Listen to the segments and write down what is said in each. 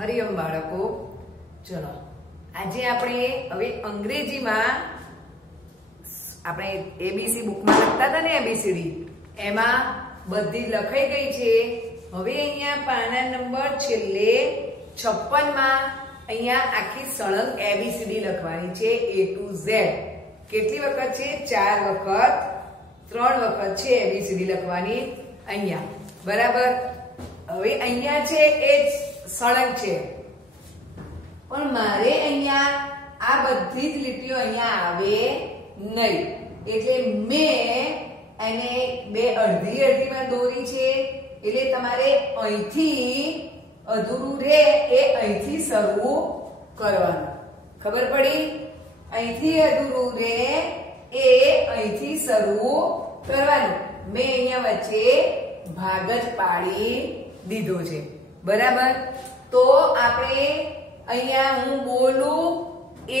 હરિયમ બાળકો, ચલો આજે આપણે હવે અંગ્રેજીમાં આપણે એબીસી બુકમાં લખતા હતા ને એબીસીડી એમાં બધી લખાઈ ગઈ છે। હવે અહીંયા પાના નંબર છેલ્લે 56 માં અહીંયા આખી સળંગ એબીસીડી લખવાની છે A to Z। કેટલી વખત છે? 4 વખત, 3 વખત છે એબીસીડી લખવાની અહીંયા, બરાબર। હવે અહીંયા છે એ સળંગ છે પણ મારે અહીંયા આ બધી જ લીટીઓ અહીંયા આવે નહીં, એટલે મેં એને બે અડધી અડધીમાં દોરી છે। એટલે તમારે અહીંથી અધૂરું રે એ અહીંથી શરૂ કરવાનું, ખબર પડી? અહીંથી અધૂરું રે એ અહીંથી શરૂ કરવાનું। મેં અહીંયા વચ્ચે ભાગ જ પાડી દીધો છે, બરાબર। તો આપણે અહીંયા હું બોલું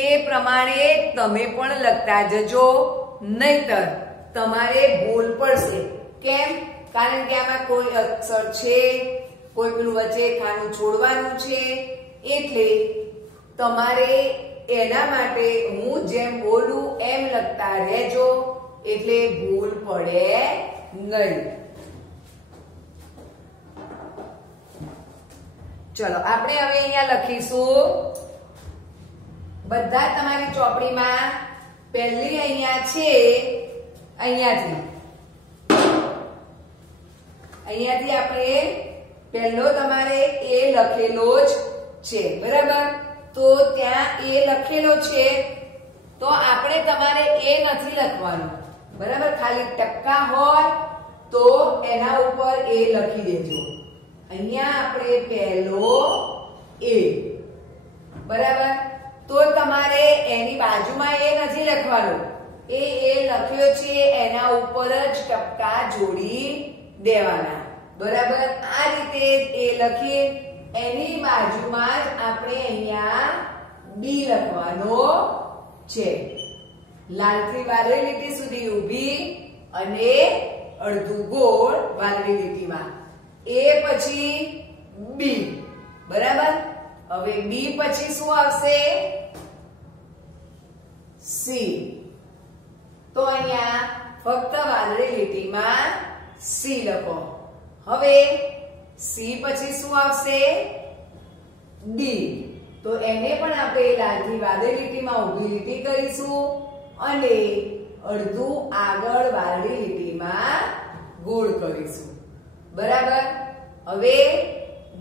એ પ્રમાણે તમે પણ લખતા જજો, નહીતર તમારે ભૂલ પડશે। કેમ? કારણ કે આમાં કોઈ અક્ષર છે, કોઈ પેલું વચ્ચે ખાનું છોડવાનું છે, એટલે તમારે એના માટે હું જેમ બોલું એમ લખતા રહેજો, એટલે ભૂલ પડે નહીં। ચલો આપણે હવે અહીંયા લખીશું બધા તમારી ચોપડીમાં પહેલી અહીંયા છે, અહીંયાથી આપણે પહેલો તમારે એ લખેલો જ છે, બરાબર। તો ત્યાં એ લખેલો છે તો આપણે તમારે એ નથી લખવાનું, બરાબર। ખાલી ટપકા હોય તો એના ઉપર એ લખી દેજો। અહીંયા આપણે પહેલો એ, બરાબર। તો તમારે એની બાજુમાં એ નથી લખવાનું, એ લખ્યો છે એના ઉપર જ ટપકા જોડી દેવાના, બરાબર। આ રીતે એ લખી એની બાજુમાં જ આપણે અહીંયા બી લખવાનો છે। લાલથી વાદળી લીટી સુધી ઊભી અને અડધું ગોળ વાદળી લીટીમાં, એ પછી બી, બરાબર। હવે બી પછી શું આવશે? સી। તો અહીંયા ફક્ત વાદળી લીટીમાં સી લખો। હવે સી પછી શું આવશે? ડી। તો એને પણ આપણે લાલથી વાદળી લીટીમાં ઊભી લીટી કરીશું અને અડધું આગળ વાદળી લીટીમાં ગોળ કરીશું, બરાબર। હવે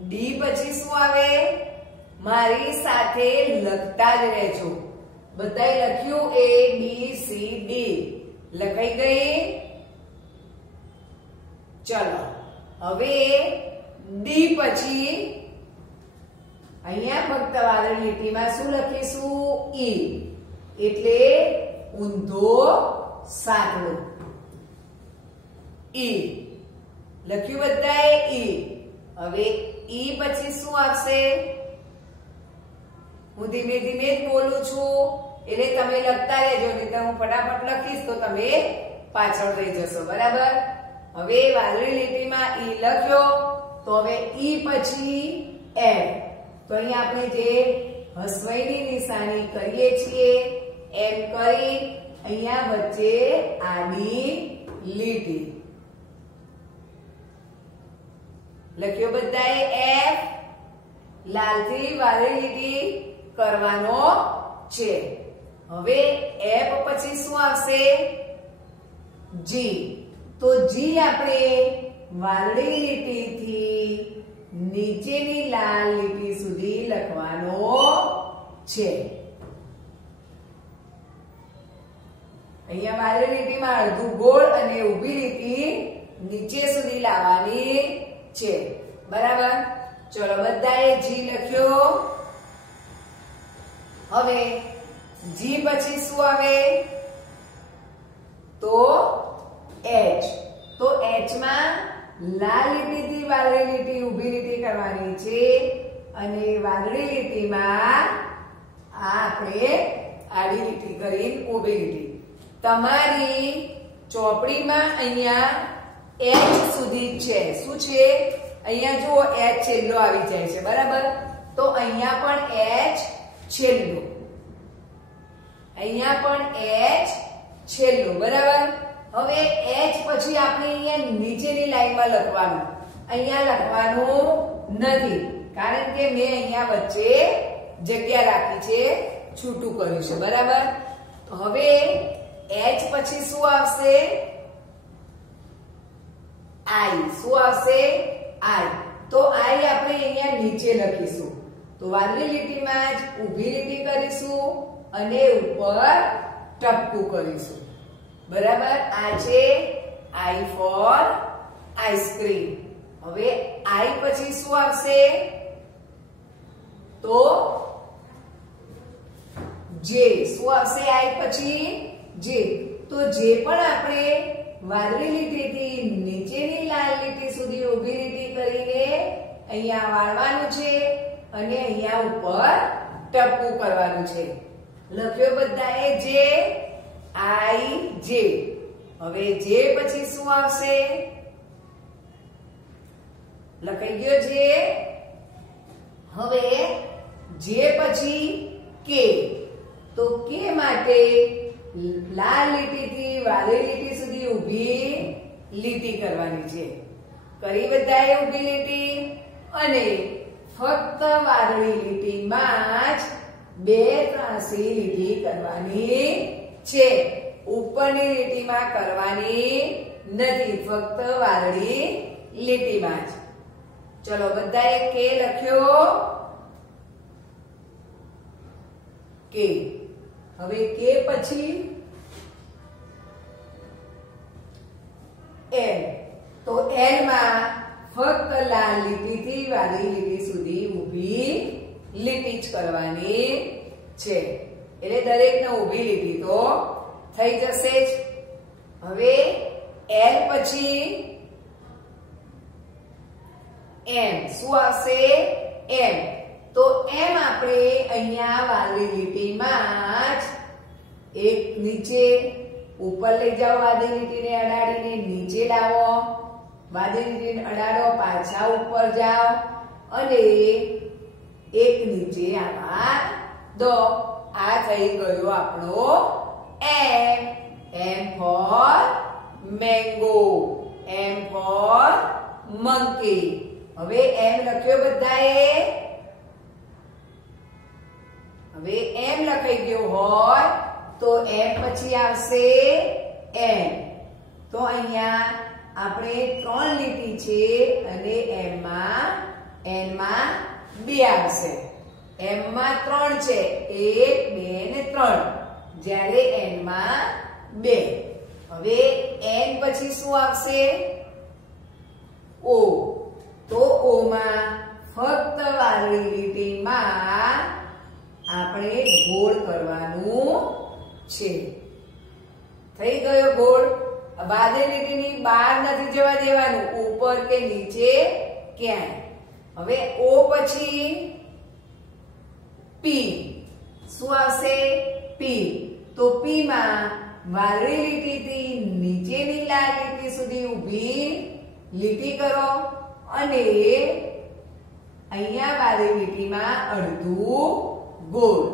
ડી પછી શું આવે? મારી સાથે લખતા જ રહેજો, બધાએ લખ્યું? A B C D લખાઈ ગઈ? ચલો હવે ડી પછી અહીંયા ફક્ત વાદળી લીટીમાં શું લખીશું? E, એટલે ઊંધો સાંકળો, E લખ્યું બધાએ? E। હવે E પછી શું આવશે? હું ધીમે ધીમે જ બોલું છું એટલે તમે લખતા રહેજો, નહીં તો હું ફટાફટ લખીશ તો તમે પાછળ રહી જશો, બરાબર। હવે વાદળી લીટીમાં ઈ લખ્યો તો હવે ઈ પછી એમ। તો અહીંયા આપણે જે હસવઈની નિશાની કરીએ છીએ એમ કરી અહીંયા વચ્ચે આડી લીટી લખ્યો બધાએ એફ, લાલથી વાદળી લીટી કરવાનો છે। હવે એફ પછી શું આવશે? જી। તો જી આપણે વાદળી લીટીથી નીચેની લાલ લીટી સુધી લખવાનો છે। અહીંયા વાદળી લીટીમાં અડધું ગોળ અને ઊભી લીટી નીચે સુધી લાવવાની છે, બરાબર। ચલો બધાએ જી લખ્યો। હવે જી પછી શું આવે? તો એચ। તો એચ માં લાલ લીટીથી વાદળી લીટી ઊભી લીટી કરવાની છે અને વાદળી લીટીમાં આ આપણે આડી લીટી કરી ઊભી લીટી। તમારી ચોપડીમાં અહીંયા એચ સુધી છે, શું છે? અહીંયા જુઓ એચ છેલ્લો આવી જાય છે, બરાબર। તો અહીંયા પણ h છેલ્લું, અહીંયા પણ h છેલ્લું, બરાબર. હવે h પછી આપણે અહીંયા નીચેની લાઈનમાં લખવાનું, અહીંયા લખવાનું નથી કારણ કે મેં અહીંયા વચ્ચે જગ્યા રાખી છે, છૂટું કર્યું છે, બરાબર. હવે h પછી શું આવશે? I. શું આવશે? I. તો I આપણે અહીંયા નીચે લખીશું, તો વાદળી લીટીમાં જ ઊભી લીટી કરીશું અને ઉપર ટપકું કરીશું, બરાબર. આ છે I for આઈસ્ક્રીમ. હવે I પછી શું આવશે? તો J. શું આવશે I પછી? J. તો જે પણ આપણે વાદળી લીટીથી નીચેની લાલ લીટી સુધી ઊભી લીટી કરીને અહીંયા વાળવાનું છે અને અહીંયા ઉપર ટપકું કરવાનું છે. લખ્યો બધાએ J. I J. હવે J પછી શું આવશે? લખાઈ ગયો J. હવે J પછી K. તો K માટે લાલ લીટીથી વાદળી લીટી સુધી ઊભી લીટી કરવાની છે. કરી બધાએ ઊભી લીટી અને ફક્ત વાદળી લીટીમાં જ બે ત્રાંસી લીટી કરવાની છે, ઉપરની લીટીમાં કરવાની નથી, ફક્ત વાદળી લીટીમાં જ. ચલો બધાએ કે લખ્યો? કે. હવે કે પછી L. તો L માં ફક્ત લાલ લીટીથી વાદળી લીટી સુધી ઊભી લીટી જ કરવાની છે, એટલે દરેકને ઊભી લીટી તો થઈ જશે જ. હવે L પછી M. શું આવશે? M. તો M આપણે અહીંયા વાદળી લીટીમાં જ એક નીચે ઉપર લઈ જાઓ, વાદળી લીટીને અડાડીને નીચે લાવો, વાદળી લીટીને અડાડો, પાછા ઉપર જાઓ અને એક નીચે આવા દો. આ થઈ ગયો આપણો M. M for mango. M for monkey. હવે M લખ્યો બધાએ? હવે M લખાઈ ગયો હોય તો M પછી આવશે N. તો અહીંયા આપણે ત્રણ લીટી છે અને N માં 2 આવશે. M માં 3 છે, 1 2 ને 3, જ્યારે N માં 2. હવે N પછી શું આવશે? O. તો O માં ફક્ત વાદળી લીટીમાં આપણે ગોળ કરવાનું છે. થઈ ગયો ગોળ. વાદળી લીટીની બહાર નથી જવા દેવાનું, ઉપર કે નીચે ક્યાંય. હવે O પછી P. શું આવશે? P. તો P માં વાદળી લીટીથી નીચેની લાલ લીટી સુધી ઊભી લીટી કરો અને અહીંયા વાદળી લીટીમાં અડધું ગોળ.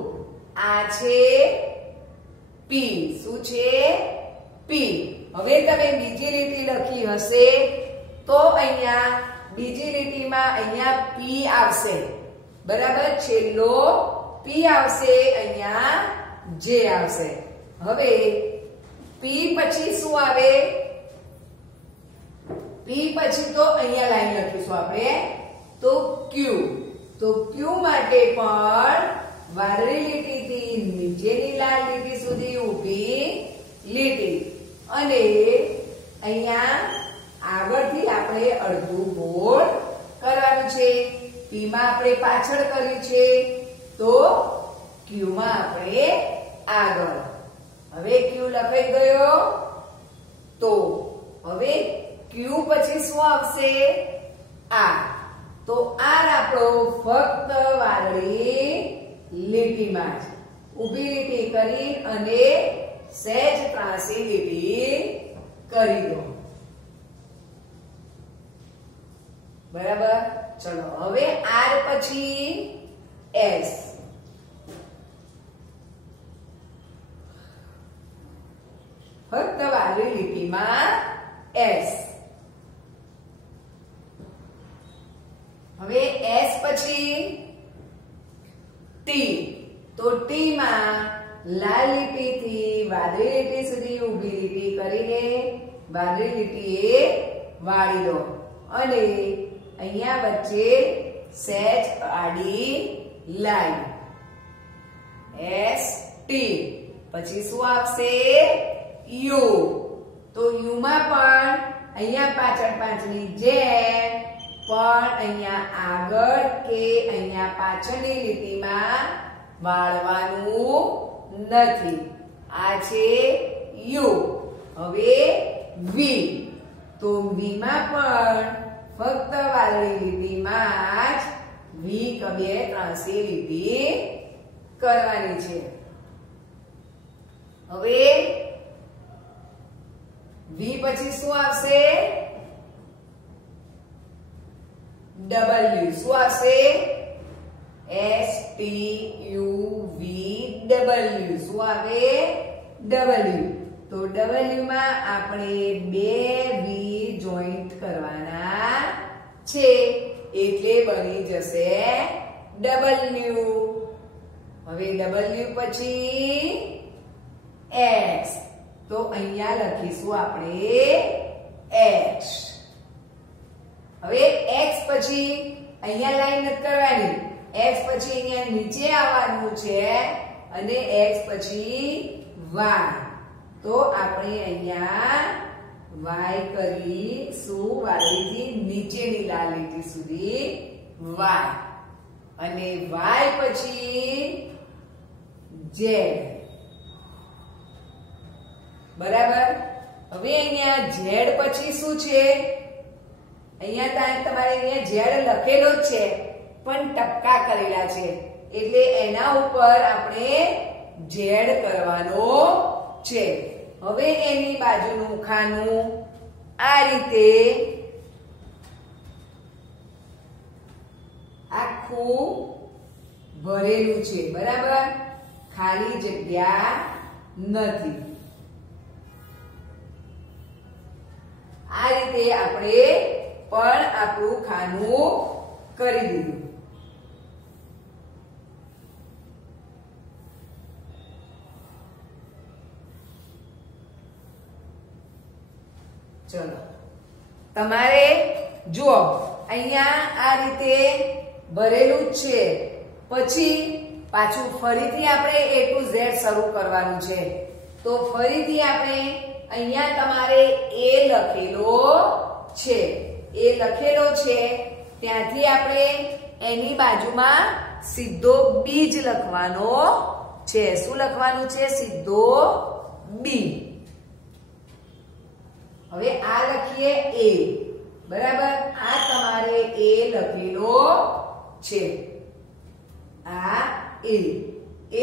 આ છે P. શું છે? P. હવે તમે બીજી લીટી લખી હશે તો અહીંયા બીજી લીટીમાં અહીંયા P આવશે, બરાબર. છેલ્લો P આવશે, અહીંયા J આવશે. હવે P પછી શું આવે? P પછી તો અહીંયા લાઈન લખીશું આપણે, તો Q. તો Q માટે પણ વાદળી લીટીથી નીચેની લાલ લીટી સુધી ઊભી લીટી અને અહીંયા આગળથી આપણે અડધું ગોળ કરવાનું છે. P માં આપણે પાછળ કર્યું છે તો Q માં આપણે આગળ. હવે Q લખાઈ ગયો. તો હવે Q પછી શું આવશે? R. તો R આપણો ફક્ત વાદળી લીટીમાં જ ઊભી લીટી કરી અને સહેજ ત્રાંસી લીટી કરી દો, બરાબર. ચલો હવે R પછી એસ. ફક્ત વાદળી લીટીમાં એસ. હવે એસ પછી ટી. તો ટી માં લાલ લીટીથી વાદળી લીટી સુધી ઊભી લીટી કરીને વાદળી લીટીએ વાળી દો અને અહીંયા વચ્ચે સહેજ આડી લાઈન એસ ટી. પછી શું આવશે? યુ. તો યુ માં પણ અહીંયા પાછળ પાંચની જેમ પણ અહીંયા આગળ કે અહીંયા પાછળની લીટીમાં વાળવાનું નથી. આ છે યુ. હવે વી. તો વી માં પણ ફક્ત વાદળી લીટીમાં જ વી બે ત્રાંસી લીટી કરવાની છે. હવે વી પછી શું આવશે? ડબલ્યુ. શું આવશે? S T U V W. શું આવે? ડબલ્યુ. તો ડબલ્યુ માં આપણે બે વી જોઈન્ટ કરવાના છે એટલે બની જશે ડબલ્યુ. હવે ડબલ્યુ પછી એક્સ. તો અહીંયા લખીશું આપણે એક્સ. હવે એક્સ પછી અહીંયા લાઈન નથી કરવાની. એક્સ પછી અહીંયા નીચે આવવાનું છે અને એક્સ પછી વાય. તો આપણે અહીંયા વાય કરીશું વાદળીથી નીચેની લાલ લીટી સુધી વાય. અને વાય પછી ઝેડ. બરાબર. હવે અહીંયા ઝેડ પછી શું છે? અહીંયા તમારે અહીંયા ઝેડ લખેલો જ છે પણ ટપકા કરેલા છે એટલે એના ઉપર આપણે ઝેડ કરવાનો છે. હવે એની બાજુનું ખાનું આ રીતે આખું ભરેલું છે. બરાબર. ખાલી જગ્યા નથી. આ રીતે આપણે પણ આપણું ખાનું કરી દીધું. ચલો તમારે જુઓ અહીંયા આ રીતે ભરેલું જ છે. પછી પાછું ફરીથી આપણે A to Z શરૂ કરવાનું છે. તો ફરીથી આપણે અહીંયા તમારે A લખેલો છે. A લખેલો છે ત્યાંથી આપણે એની બાજુમાં સીધો B જ લખવાનો છે. શું લખવાનું છે? સીધો B. હવે આ લખીએ A. બરાબર. આ તમારે A લખેલો છે. આ A.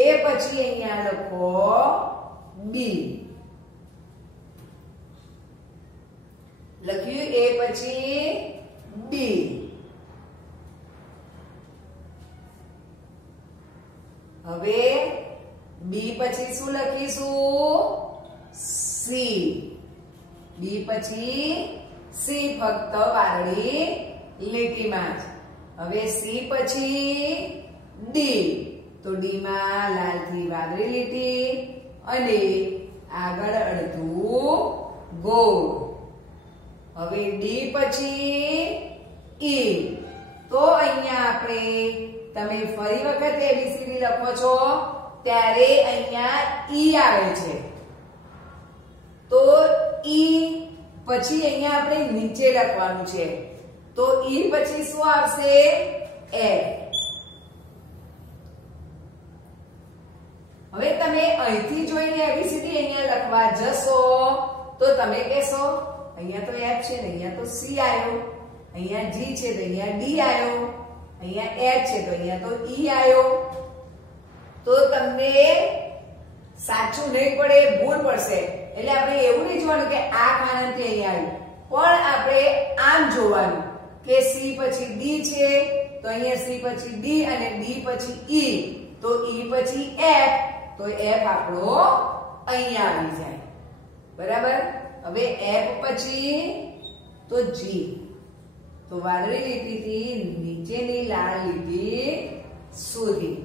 A પછી અહીંયા લખો B. લખ્યું A પછી B. હવે B પછી શું લખીશું? C. B પછી C ફક્ત વાદળી લીટીમાં જ. હવે C પછી D. તો D માં લાલથી વાદળી લીટી અને આગળ અડધું ગોળ. હવે D પછી E. તો અહીંયા આપણે તમે ફરી વખત ABCD લખો છો ત્યારે અહીંયા E આવે છે. તો E પછી અહીંયા આપણે નીચે લખવાનું છે. તો E પછી શું આવશે? F. હવે તમે અહીંથી જોઈને ABCD અહીંયા લખવા જશો તો તમે કહેશો અહીંયા તો F છે ને અહીંયા તો C આવ્યો, અહીંયા G છે તો અહીંયા D આવ્યો, અહીંયા H છે તો અહીંયા તો E આવ્યો. તો તમને સાચું નહીં પડે, ભૂલ પડશે. એટલે આપણે એવું નહીં જોવાનું કે આ ખાનાથી અહીંયા આવ્યું, પણ આપણે આમ જોવાનું કે C પછી D છે તો અહીંયા સી પછી ડી અને ડી પછી ઈ, તો ઈ પછી એફ, તો એફ આપણો અહીંયા આવી જાય. બરાબર. હવે એફ પછી તો જી, તો વાદળી લીટીથી નીચેની લાલ લીટી સુધી.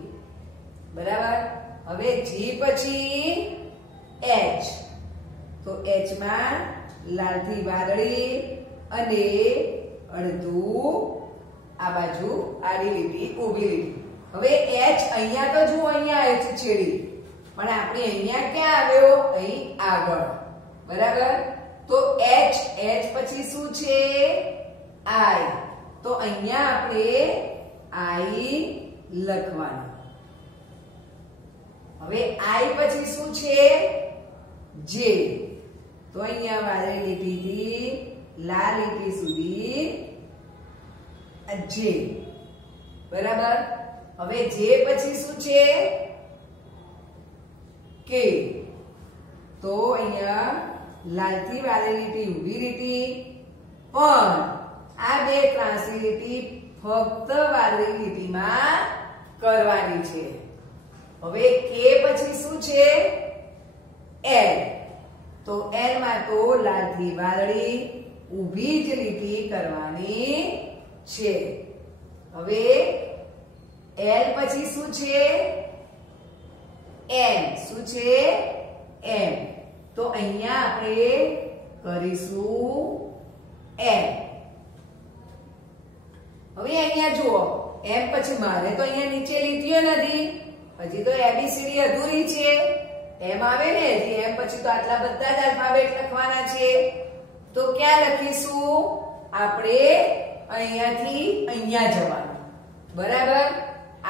બરાબર. હવે જી પછી એચ, તો એચ માં લાલથી વાદળી અને અડધું આ બાજુ આડી લીટી, ઊભી લીટી. હવે એચ અહીંયા તો જુઓ અહીંયા આવે છે છેડી, પણ આપણે અહીંયા ક્યાં આવ્યો? અહીં આગળ. બરાબર. તો એચ, એચ પછી શું છે? આઈ. તો અહીંયા આપણે આઈ લખવાનું. હવે આઈ પછી શું છે? જે. તો અહીંયા વાદળી લીટીથી લાલ લીટી સુધી જે. બરાબર. હવે જે પછી શું છે? કે. તો અહીંયા લાલથી વાદળી લીટી, ઊભી લીટી, પણ આ બે ત્રાંસી લીટી ફક્ત વાદળી લીટીમાં કરવાની છે. હવે કે પછી શું છે? એલ. તો એલ માં તો લાલથી વાદળી ઊભી જ લીટી કરવાની છે. હવે એલ પછી શું છે? એમ. શું છે? એમ. તો અહીંયા આપણે કરીશું એમ. હવે અહીંયા જુઓ, એમ પછી મારે તો અહીંયા નીચે લીટીઓ નથી, હજી તો એબીસીડી અધૂરી છે. એમ આવે ને, હજી એમ પછી તો આટલા બધા જ આલ્ફાબેટ લખવાના છે. તો ક્યાં લખીશું? આપણે અહીંયાથી અહીંયા જવાનું. બરાબર.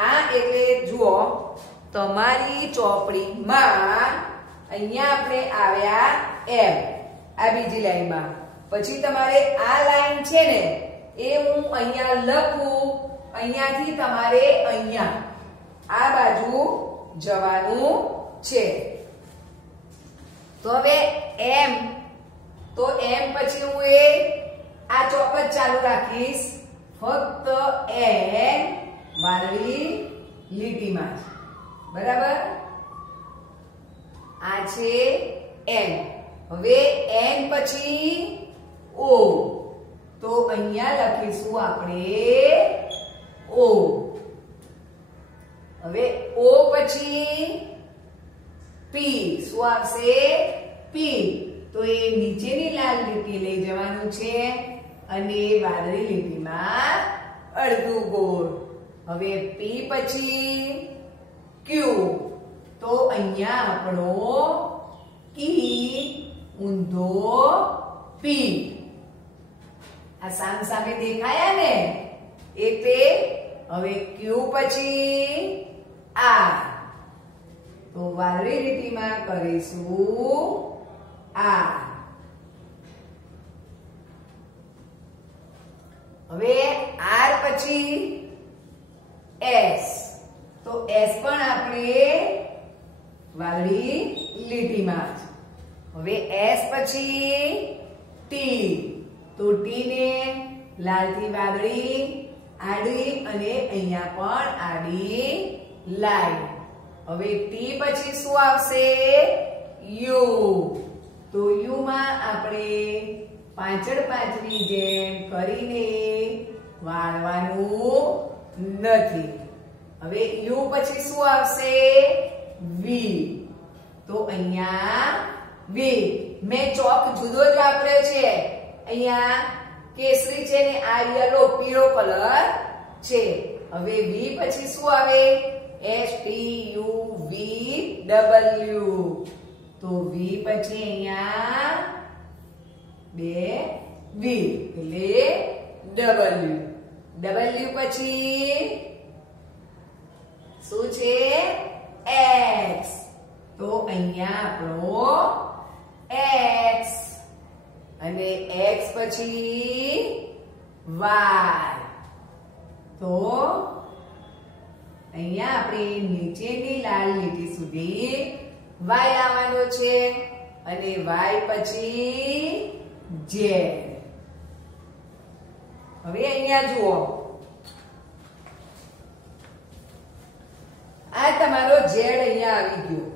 આ એટલે જુઓ, તમારી ચોપડીમાં અહીંયા આપણે આવ્યા એમ, આ બીજી લાઈનમાં. પછી તમારે આ લાઈન છે ને, એ હું અહીંયા લખું, અહીંયાથી તમારે અહીંયા આ બાજુ જવાનું છે. તો હવે એમ, તો એમ પછી હું આ ચોક જ ચાલુ રાખીશ, ફક્ત એમ વાદળી લીટીમાં. બરાબર. આ છે એન. હવે એન પછી ઓ, તો અહીંયા લખીશું આપણે ઓ. હવે ઓ પછી પી. શું આવશે? પી. તો એ નીચેની લાલ લીટી લઈ જવાનું છે અને વાદળી લીટીમાં અડધું ગોળ. હવે પી પછી ક્યુ. તો અહીંયા આપણો કી ઊંધો પી. આ સામ સામે દેખાયા ને એટલે. હવે ક્યુ પછી આર. તો વાદળી લીટીમાં કરીશું આર. હવે આર પછી એસ. તો એસ પણ આપણે વાદળી લીટીમાં જ. હવે એસ પછી ટી. તો ટી ને લાલથી વાદળી આડી અને અહીંયા પણ આડી લાઈન. હવે ટી પછી શું આવશે? યુ. તો યુ માં આપણે પાંચડ પાંચની જેમ કરીને વાળવાનું નથી. હવે યુ પછી શું આવશે? વી. તો અહીંયા વી. મેં ચોક જુદો જ વાપર્યો છે. અહીંયા કેસરી છે ને આ યલો પીળો કલર છે. હવે વી પછી શું આવે? S T U V W. તો વી પછી અહીંયા બે વી એટલે ડબલ્યુ. ડબલ્યુ પછી શું છે? એક્સ. તો અહીંયા આપણો એક્સ. અને એક્સ પછી વાય. તો અહીંયા આપણે નીચેની લાલ લીટી સુધી વાય આવવાનો છે અને વાય પછી ઝેડ. હવે અહીંયા જુઓ, આ તમારો ઝેડ અહીંયા આવી ગયો,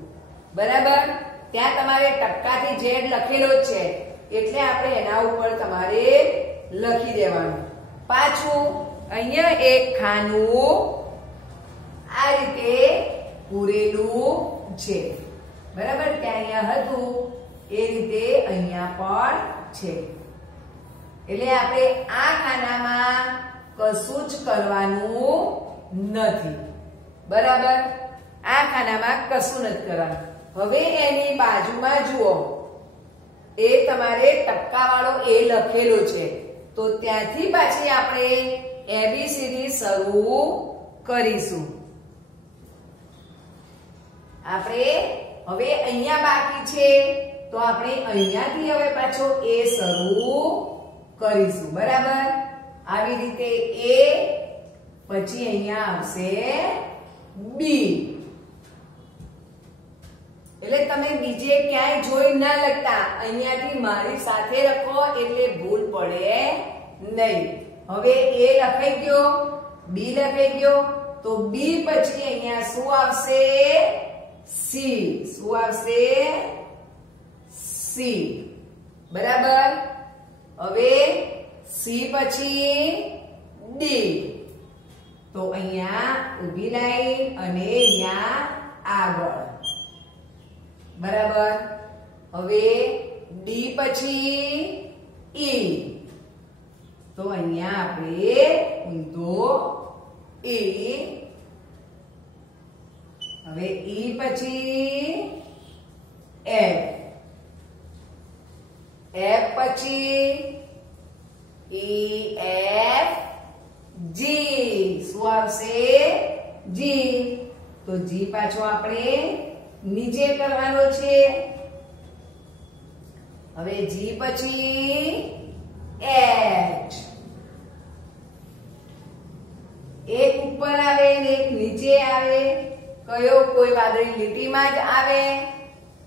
બરાબર. ત્યાં તમારે ટપકાથી ઝેડ લખેલો જ છે એટલે આપણે એના ઉપર તમારે લખી દેવાનું. પાછું અહીંયા એક ખાનું આ રીતે પૂરેલું છે, બરાબર. ત્યાં અહીંયા હતું એ રીતે અહીંયા પણ છે. એટલે આપણે આ ખાનામાં કશું જ કરવાનું નથી, બરાબર. આ ખાનામાં કશું નથી કરવાનું. હવે એની બાજુમાં જુઓ, એ તમારે ટપકાવાળો એ લખેલો છે, તો ત્યાંથી પાછી આપણે એબીસીડી શરૂ કરીશું. આપણે હવે અહીંયા બાકી છે તો આપણે અહીંયાથી હવે પાછો એ શરૂ કરીશું, બરાબર. આવી રીતે એ, પછી અહીંયા આવશે બી. એટલે તમે બીજે ક્યાંય જોઈ ના લખતા, અહીંયાથી મારી સાથે લખો એટલે ભૂલ પડે નહીં. હવે એ લખાઈ ગયો, બી લખાઈ ગયો, તો બી પછી અહીંયા શું આવશે? સી. શું આવશે? સી, બરાબર. હવે સી પછી ડી, તો અહીંયા ઊભી લાઈન અને અહીંયા આગળ, બરાબર. હવે ડી પછી ઈ, તો અહીંયા આપણે ઊંધો ઈ. હવે ઈ પછી એફ, એફ પછી ઈ એફ જી. શું આવશે? જી. તો જી પાછો આપણે નીચે કરવાનો છે. હવે જી પછી એચ. એક ઉપર આવે ને એક નીચે આવે. કયો? કોઈ વાદળી લીટીમાં જ આવે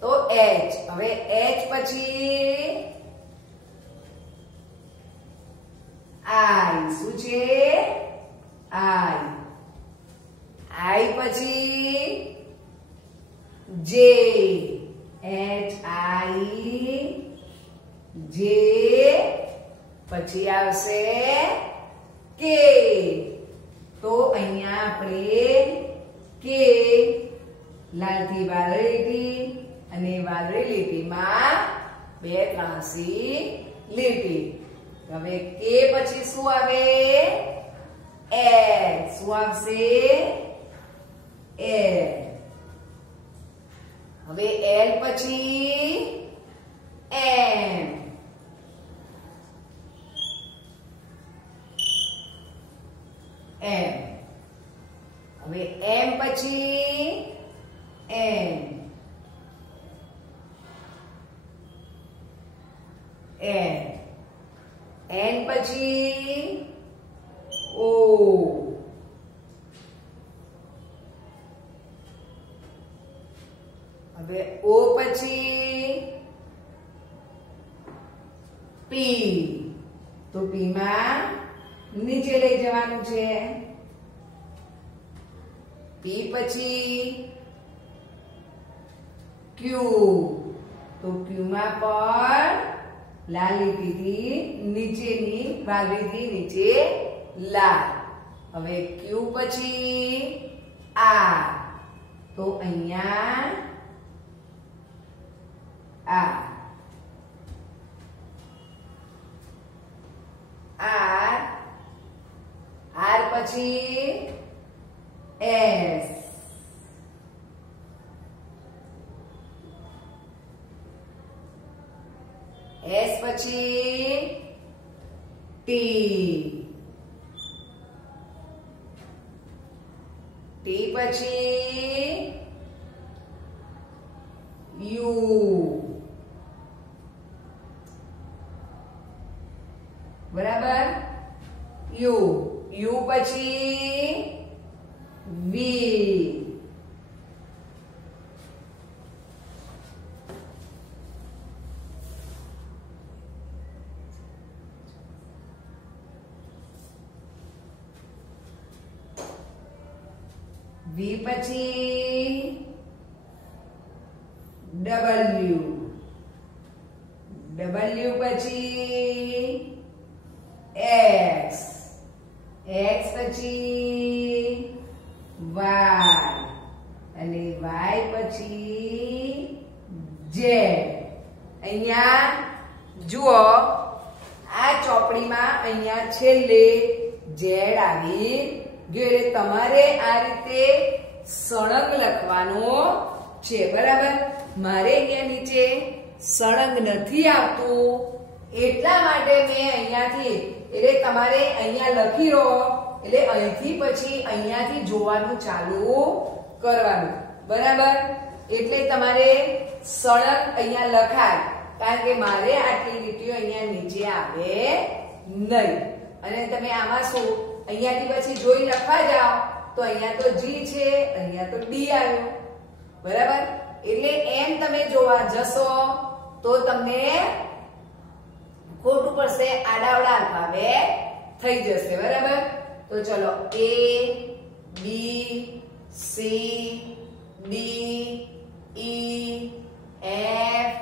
તો એચ. હવે એચ પછી આઈ. શું છે? આઈ. આઈ પછી જે. એચ આઈ જે. પછી આવશે કે. તો અહીંયા આપણે કે લાલથી વાદળી લીટી અને વાદળી લીટીમાં બે ત્રાસી લીટી. હવે કે પછી શું આવે? એલ. શું આવશે? એલ. હવે એલ પછી એમ. એમ. હવે એમ પછી એમ. એમ. એન પછી ઓ. હવે ઓ પછી પી. તો પી માં નીચે લઈ જવાનું છે. પી પછી ક્યુ. તો ક્યુ માં પણ લાલ લીટીથી નીચેની વાદળીથી નીચે લાલ. હવે ક્યુ પછી આર. તો અહીંયા આર. આર. આર પછી એસ. એસ પછી ટી. ટી પછી યુ. બરાબર. યુ. યુ પછી વી. વી પછી ડબલ્યુ, ડબલ્યુ પછી એક્સ, એક્સ પછી વાય અને વાય પછી ઝેડ. અહીંયા જુઓ આ ચોપડીમાં અહીંયા છેલ્લે ઝેડ આવી ગયો એટલે તમારે આ રીતે સળંગ લખવાનું છે. બરાબર, મારે અહીંયા નીચે સળંગ નથી આવતું એટલા માટે મેં અહીંયાથી, એટલે તમારે અહીંયા લખી રહો એટલે અહીંથી પછી અહીંયાથી જોવાનું ચાલુ કરવાનું. બરાબર, એટલે તમારે સળંગ અહીંયા લખાય કારણ કે મારે આટલી લીટીઓ અહીંયા નીચે આવે નહીં. અને તમે આમાં શું અહીંયાથી પછી જોઈ લખવા જાઓ તો અહીંયા તો જી છે, અહીંયા તો ડી આવ્યો. બરાબર, એટલે એમ તમે જોવા જશો તો તમને ખોટું પડશે, આડાવડા અલ્ફાબેટ થઈ જશે. બરાબર, તો ચલો A B C D E F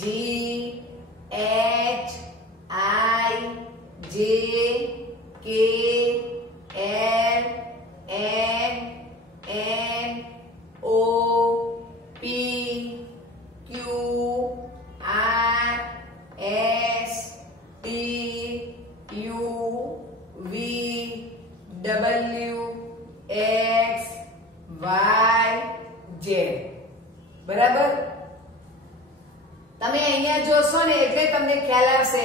G H I J K L M N O P Q R S T U V W X Y Z. બરાબર, તમે અહીંયા જોશો ને એટલે તમને ખ્યાલ આવશે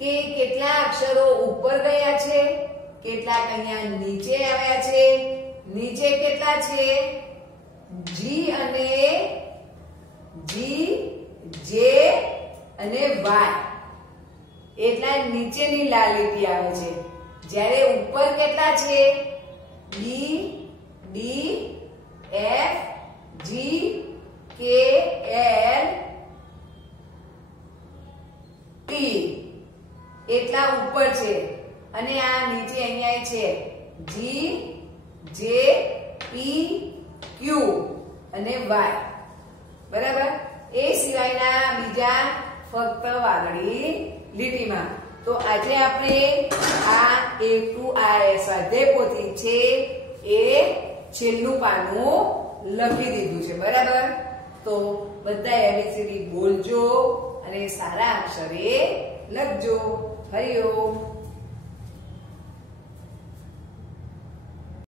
કે કેટલા અક્ષરો ઉપર ગયા છે, કેટલાક અહીંયા નીચે આવ્યા છે. નીચે કેટલા છે? જી અને જી જે અને વાય એટલા નીચેની લાલ લીટી આવે છે. જ્યારે ઉપર કેટલા છે? બી ડી એફ જી કે એલ ટી એટલા ઉપર છે અને આ નીચે અહીંયા છે જી જે પી ક્યુ અને વાય. બરાબર, એ સિવાયના બીજા ફક્ત વાદળી લીટીમાં. તો આજે આપણે આ A2 આ સ્વાધ્યાય પોથી છે એ છેલ્લું પાનું લખી દીધું છે. બરાબર, તો બધા ABCD બોલજો અને સારા અક્ષરે લખજો. હરિઓમ.